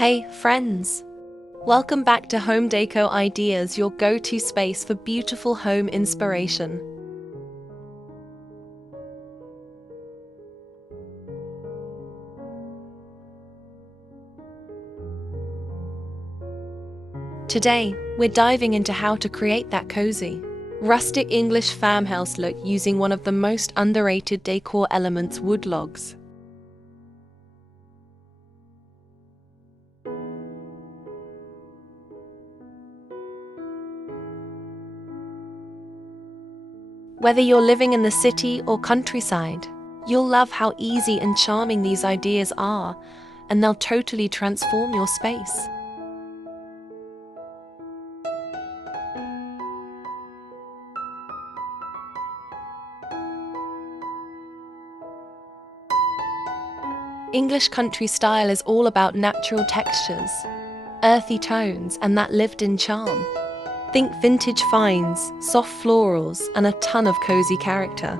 Hey, friends! Welcome back to Home Decor Ideas, your go-to space for beautiful home inspiration. Today, we're diving into how to create that cozy, rustic English farmhouse look using one of the most underrated decor elements, wood logs. Whether you're living in the city or countryside, you'll love how easy and charming these ideas are, and they'll totally transform your space. English country style is all about natural textures, earthy tones, and that lived-in charm. Think vintage finds, soft florals, and a ton of cozy character.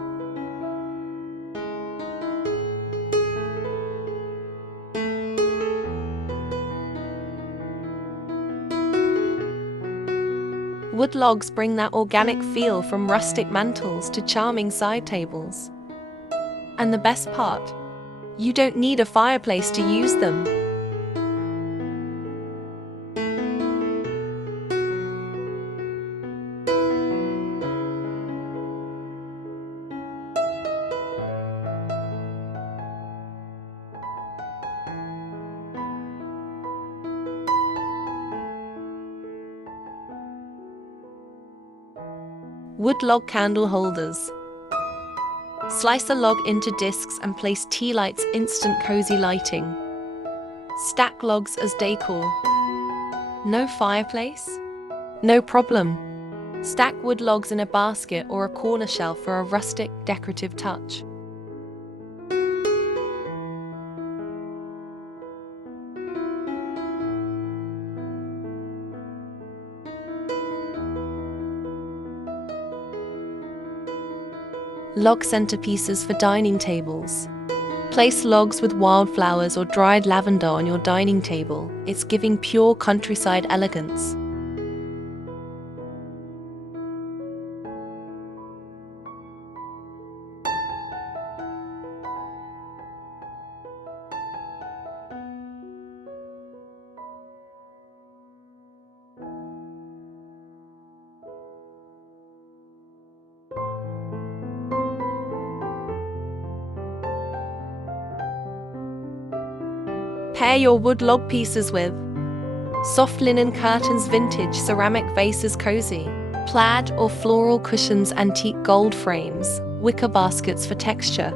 Wood logs bring that organic feel from rustic mantels to charming side tables. And the best part? You don't need a fireplace to use them. Wood log candle holders. Slice a log into discs and place tea lights, instant cozy lighting. Stack logs as decor. No fireplace? No problem. Stack wood logs in a basket or a corner shelf for a rustic, decorative touch. Log centerpieces for dining tables. Place logs with wildflowers or dried lavender on your dining table. It's giving pure countryside elegance. Pair your wood log pieces with soft linen curtains, vintage ceramic vases, cozy plaid or floral cushions, antique gold frames, wicker baskets for texture.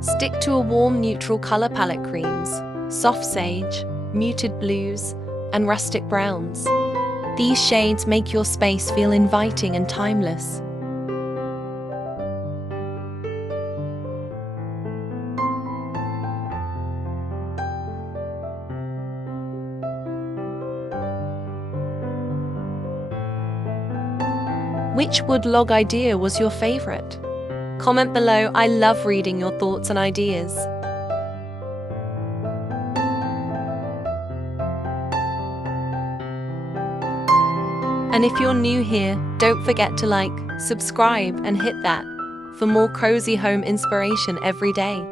Stick to a warm neutral color palette: creams, soft sage, muted blues, and rustic browns. These shades make your space feel inviting and timeless. Which wood log idea was your favorite? Comment below. I love reading your thoughts and ideas. And if you're new here, don't forget to like, subscribe, and hit that for more cozy home inspiration every day.